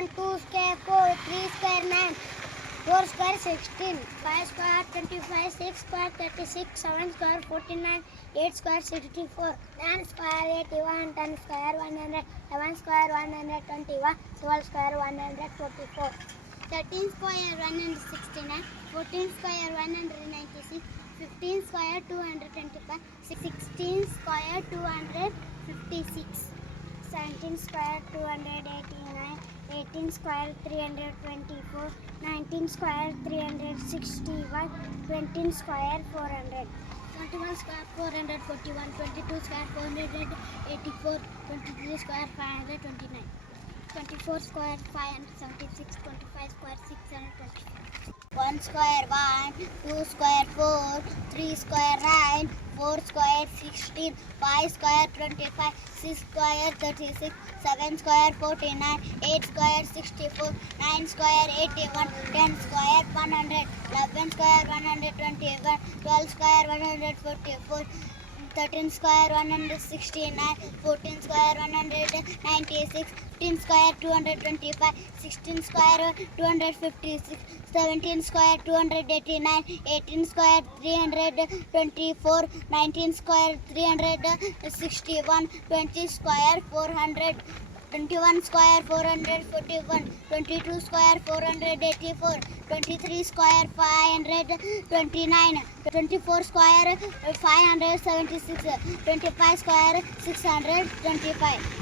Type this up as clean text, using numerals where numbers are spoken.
1, 2 square 4, 3 square 9, 4 square 16, 5 square 25, 6 square 36, 7 square 49, 8 square 64, 9 square 81, 10 square 100, 11 square 121, 12 square 144, 13 square 169, 14 square 196, 15 square 225, 16 square 256, 17 square 289, 18 square 324, 19 square 361, 20 square 400, 21 square 441, 22 square 484, 23 square 529, 24 square 576, 25 square 625. 1 square 1, 2 square 4, 3 square 9, 4 square 16, 5 square 25, 6 square 36, 7 square 49, 8 square 64, 9 square 81, 10 square 100, 11 square 121, 12 square 144, 13 square 169, 14 square 196, 15 square 225, 16 square 256, 17 square 289, 18 square 324, 19 square 361, 20 square 400, 21 square 441, 22 square 484, 23 square 529, 24 square 576, 25 square 625.